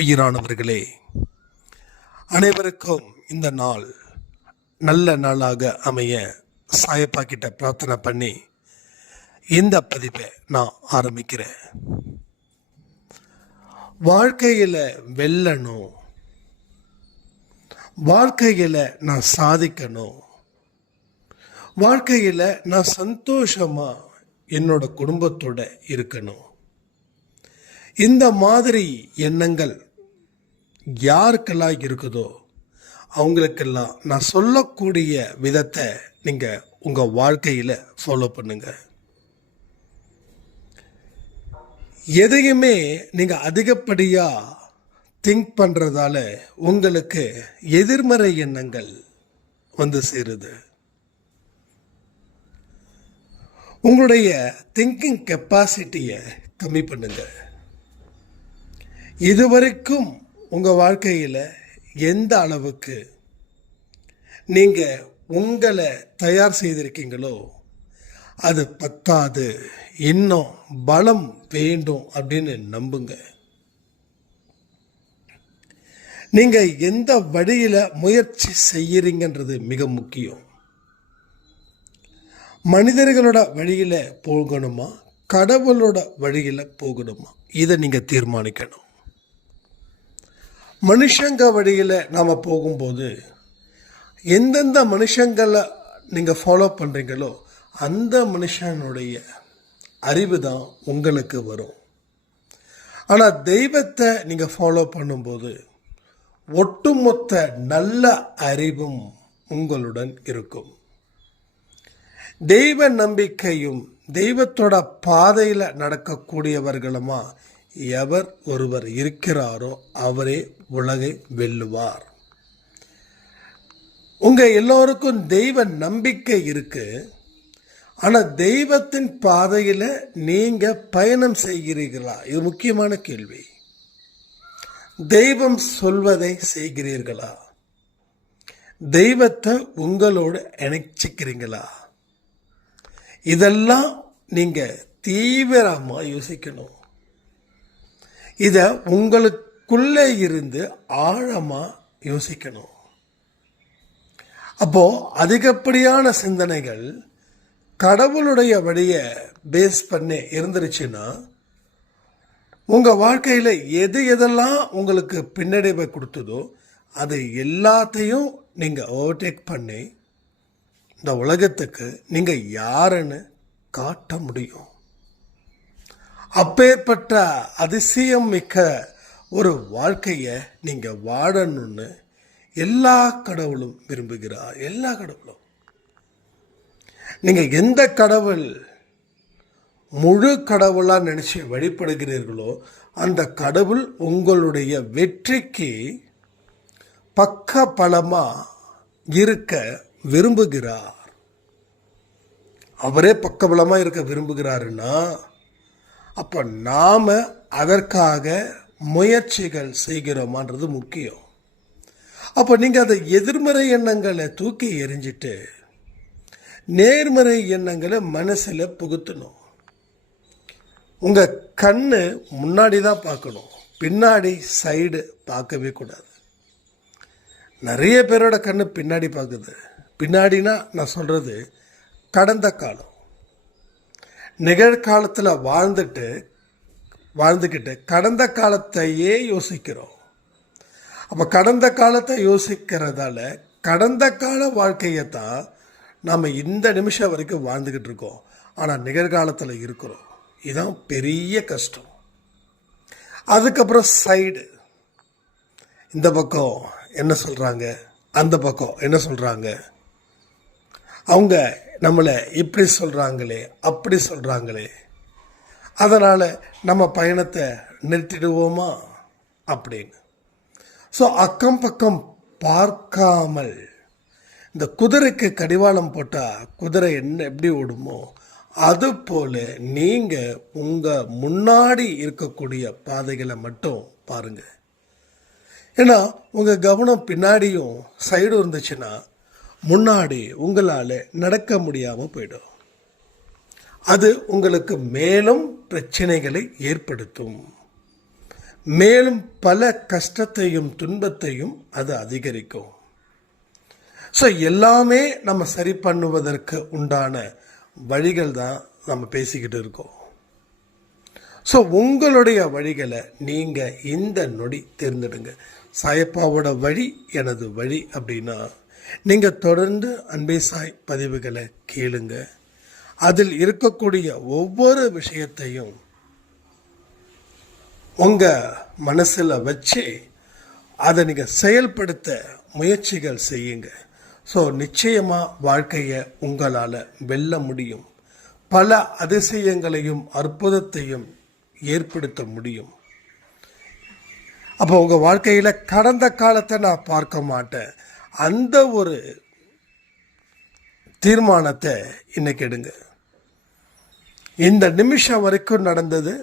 உயிரானவர்களே, அனைவருக்கும் இந்த நாள் நல்ல நாளாக அமைய சாயப்பா கிட்ட பிரார்த்தனை பண்ணி இந்த பதிவை நான் ஆரம்பிக்கிறேன். வாழ்க்கையில் வெல்லணும், வாழ்க்கையில் நான் சாதிக்கணும், வாழ்க்கையில் நான் சந்தோஷமா என்னோட குடும்பத்தோட இருக்கணும். இந்த மாதிரி எண்ணங்கள் யாருக்கெல்லாம் இருக்குதோ அவங்களுக்கெல்லாம் நான் சொல்லக்கூடிய விதத்தை நீங்கள் உங்கள் வாழ்க்கையில் ஃபாலோ பண்ணுங்க. எதையுமே நீங்கள் அதிகப்படியாக திங்க் பண்ணுறதால உங்களுக்கு எதிர்மறை எண்ணங்கள் வந்து சேருது. உங்களுடைய திங்கிங் கெப்பாசிட்டியை கம்மி பண்ணுங்க. இதுவரைக்கும் உங்கள் வாழ்க்கையில் எந்த அளவுக்கு நீங்கள் உங்களை தயார் செய்திருக்கீங்களோ அது பத்தாது, இன்னும் பலம் வேண்டும் அப்படின்னு நம்புங்க. நீங்கள் எந்த வழியில் முயற்சி செய்யறீங்கன்றது மிக முக்கியம். மனிதர்களோட வழியில் போகணுமா, கடவுளோட வழியில் போகணுமா, இதை நீங்கள் தீர்மானிக்கணும். மனுஷங்க வழியில் நாம் போகும்போது எந்தெந்த மனுஷங்களை நீங்கள் ஃபாலோ பண்ணுறீங்களோ அந்த மனுஷனுடைய அறிவு தான் உங்களுக்கு வரும். ஆனால் தெய்வத்தை நீங்கள் ஃபாலோ பண்ணும்போது ஒட்டுமொத்த நல்ல அறிவும் உங்களுடன் இருக்கும். தெய்வ நம்பிக்கையும் தெய்வத்தோட பாதையில் நடக்கக்கூடியவர்களுமா எவர் ஒருவர் இருக்கிறாரோ அவரே உலகை வெல்லுவார். உங்க எல்லோருக்கும் தெய்வ நம்பிக்கை இருக்கு. ஆனால் தெய்வத்தின் பாதையில் நீங்க பயணம் செய்கிறீர்களா? இது முக்கியமான கேள்வி. தெய்வம் சொல்வதை செய்கிறீர்களா? தெய்வத்தை உங்களோடு இணைச்சிக்கிறீங்களா? இதெல்லாம் நீங்க தீவிரமாக யோசிக்கணும். இதை உங்களுக்குள்ளே இருந்து ஆழமாக யோசிக்கணும். அப்போ அதிகப்படியான சிந்தனைகள் கடவுளுடைய வழியை பேஸ் பண்ணி இருந்துருச்சுன்னா உங்கள் வாழ்க்கையில் எதெல்லாம் உங்களுக்கு பின்னடைவை கொடுத்ததோ அது எல்லாத்தையும் நீங்கள் ஓவர்டேக் பண்ணி இந்த உலகத்துக்கு நீங்கள் யாருன்னு காட்ட முடியும். அப்பேற்பட்ட அதிசயம் மிக்க ஒரு வாழ்க்கையை நீங்கள் வாழணும்னு எல்லா கடவுளும் விரும்புகிறார். எல்லா கடவுளும் நீங்கள் எந்த கடவுள் முழு கடவுளாக நினைச்சு வழிபடுகிறீர்களோ அந்த கடவுள் உங்களுடைய வெற்றிக்கு பக்க பலமாக இருக்க விரும்புகிறார். அவரே பக்கபலமாக இருக்க விரும்புகிறாருன்னா அப்போ நாம் அதற்காக முயற்சிகள் செய்கிறோமான்றது முக்கியம். அப்போ நீங்கள் அதை எதிர்மறை எண்ணங்களை தூக்கி எறிஞ்சிட்டு நேர்மறை எண்ணங்களை மனசில் புகுத்தணும். உங்கள் கண்ணு முன்னாடி தான் பார்க்கணும், பின்னாடி சைடு பார்க்கவே கூடாது. நிறைய பேரோட கண்ணு பின்னாடி பார்க்குது. பின்னாடினா நான் சொல்கிறது கடந்த காலம். நிகழ்காலத்தில் வாழ்ந்துக்கிட்டு கடந்த காலத்தையே யோசிக்கிறோம். அப்போ கடந்த காலத்தை யோசிக்கிறதால கடந்த கால வாழ்க்கையை தான் நாம் இந்த நிமிஷம் வரைக்கும் வாழ்ந்துக்கிட்டு இருக்கோம். ஆனால் நிகழ்காலத்தில் இருக்கிறோம். இதுதான் பெரிய கஷ்டம். அதுக்கப்புறம் சைடு, இந்த பக்கம் என்ன சொல்கிறாங்க, அந்த பக்கம் என்ன சொல்கிறாங்க, அவங்க நம்மளை இப்படி சொல்கிறாங்களே அப்படி சொல்கிறாங்களே, அதனால் நம்ம பயணத்தை நிறுத்திடுவோமா அப்படின்னு. ஸோ அக்கம் பக்கம் பார்க்காமல் இந்த குதிரைக்கு கடிவாளம் போட்டால் குதிரை என்ன எப்படி ஓடுமோ அதுபோல் நீங்கள் உங்கள் முன்னாடி இருக்கக்கூடிய பாதைகளை மட்டும் பாருங்கள். ஏன்னா உங்கள் கவனம் பின்னாடியும் சைடு இருந்துச்சுன்னா முன்னாடி உங்களால் நடக்க முடியாமல் போயிடும். அது உங்களுக்கு மேலும் பிரச்சனைகளை ஏற்படுத்தும். மேலும் பல கஷ்டத்தையும் துன்பத்தையும் அது அதிகரிக்கும். ஸோ எல்லாமே நம்ம சரி பண்ணுவதற்கு உண்டான வழிகள் தான் நம்ம பேசிக்கிட்டு இருக்கோம். ஸோ உங்களுடைய வழிகளை நீங்கள் இந்த நொடி தேர்ந்தெடுங்க. சாயப்பாவோட வழி எனது வழி அப்படின்னா நீங்கள் தொடர்ந்து அன்பே சாய் பதிவுகளை கேளுங்க. அதில் இருக்கக்கூடிய ஒவ்வொரு விஷயத்தையும் உங்கள் மனசில் வச்சு அதை நீங்கள் செயல்படுத்த முயற்சிகள் செய்யுங்க. ஸோ நிச்சயமாக வாழ்க்கையை உங்களால் வெல்ல முடியும். பல அதிசயங்களையும் அற்புதத்தையும் ஏற்படுத்த முடியும். அப்போ உங்கள் வாழ்க்கையில் கடந்த காலத்தை நான் பார்க்க மாட்டேன், அந்த ஒரு தீர்மானத்தை இன்னைக்கு எடுங்க. இந்த நிமிஷம் வரைக்கும் நடந்தது,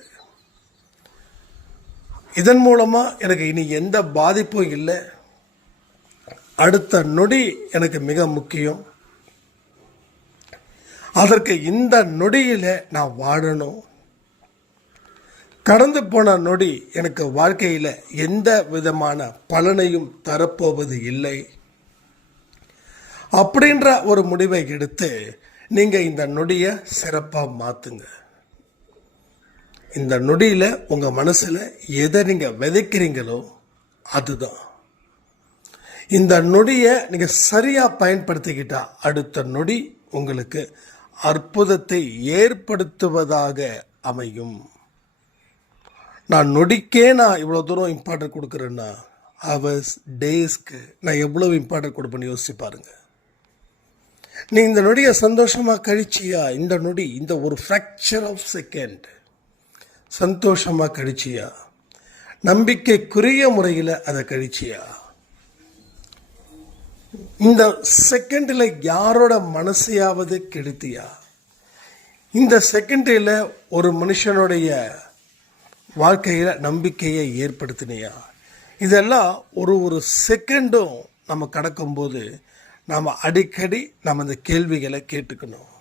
இதன் மூலமாக எனக்கு இனி எந்த பாதிப்பும் இல்லை, அடுத்த நொடி எனக்கு மிக முக்கியம், அதற்கு இந்த நொடியில் நான் வாழணும், கடந்து போன நொடி எனக்கு வாழ்க்கையில் எந்த விதமான பலனையும் தரப்போவது இல்லை அப்படின்ற ஒரு முடிவை எடுத்து நீங்கள் இந்த நொடியை சிறப்பாக மாற்றுங்க. இந்த நொடியில் உங்கள் மனசில் எதை நீங்கள் விதைக்கிறீங்களோ அதுதான். இந்த நொடியை நீங்கள் சரியாக பயன்படுத்திக்கிட்டா அடுத்த நொடி உங்களுக்கு அற்புதத்தை ஏற்படுத்துவதாக அமையும். நான் நொடிக்கே நான் இவ்வளோ தூரம் இம்பார்ட்டன்ட் கொடுக்குறேன்னா ஹவர்ஸ் டேஸ்க்கு நான் எவ்வளோ இம்பார்ட்டன்ட் கொடுப்பேன்னு யோசிச்சு பாருங்க. நீ இந்த நொடியை சந்தோஷமாக கழிச்சியா, இந்த நொடி இந்த ஒரு ஃப்ராக்சர் ஆஃப் செகண்ட் சந்தோஷமாக கழிச்சியா, நம்பிக்கைக்குரிய முறையில் அதை கழிச்சியா, இந்த செகண்டில் யாரோட மனசையாவது கெடுத்தியா, இந்த செகண்டில் ஒரு மனுஷனுடைய வாழ்க்கையில் நம்பிக்கையை ஏற்படுத்தினியா, இதெல்லாம் ஒரு ஒரு செகண்டும் நம்ம கடக்கும்போது நாம் அடிக்கடி நம்ம இந்த கேள்விகளை கேட்டுக்கணும்.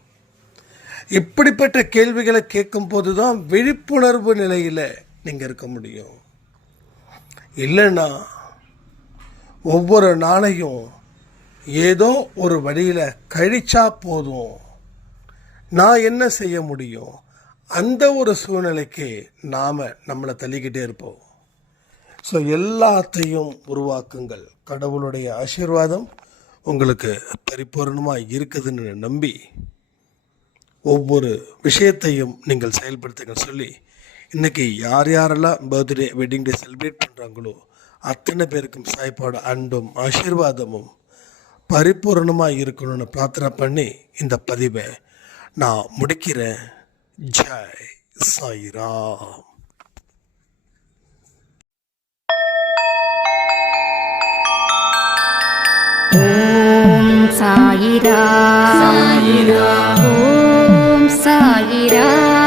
இப்படிப்பட்ட கேள்விகளை கேட்கும்போது தான் விழிப்புணர்வு நிலையில் நீங்கள் இருக்க முடியும். இல்லைன்னா ஒவ்வொரு நாளையும் ஏதோ ஒரு வழியில் கழிச்சா போதும், நான் என்ன செய்ய முடியும், அந்த ஒரு சூழ்நிலைக்கு நாம் நம்மளை தள்ளிக்கிட்டே இருப்போம். ஸோ எல்லாத்தையும் உருவாக்குங்கள். கடவுளுடைய ஆசீர்வாதம் உங்களுக்கு பரிபூர்ணமாக இருக்குதுன்னு நம்பி ஒவ்வொரு விஷயத்தையும் நீங்கள் செயல்படுத்துங்க சொல்லி இன்றைக்கி யார் யாரெல்லாம் பர்த்டே வெட்டிங் டே செலிப்ரேட் பண்ணுறாங்களோ அத்தனை பேருக்கும் சாய்ப்பாவோட அன்பும் ஆசீர்வாதமும் பரிபூர்ணமாக இருக்கணும்னு பிரார்த்தனை பண்ணி இந்த பதிவை நான் முடிக்கிறேன். ஜெய் சாய்ராம். ஓம் சாயிராம். ஓம் சாயிராம்.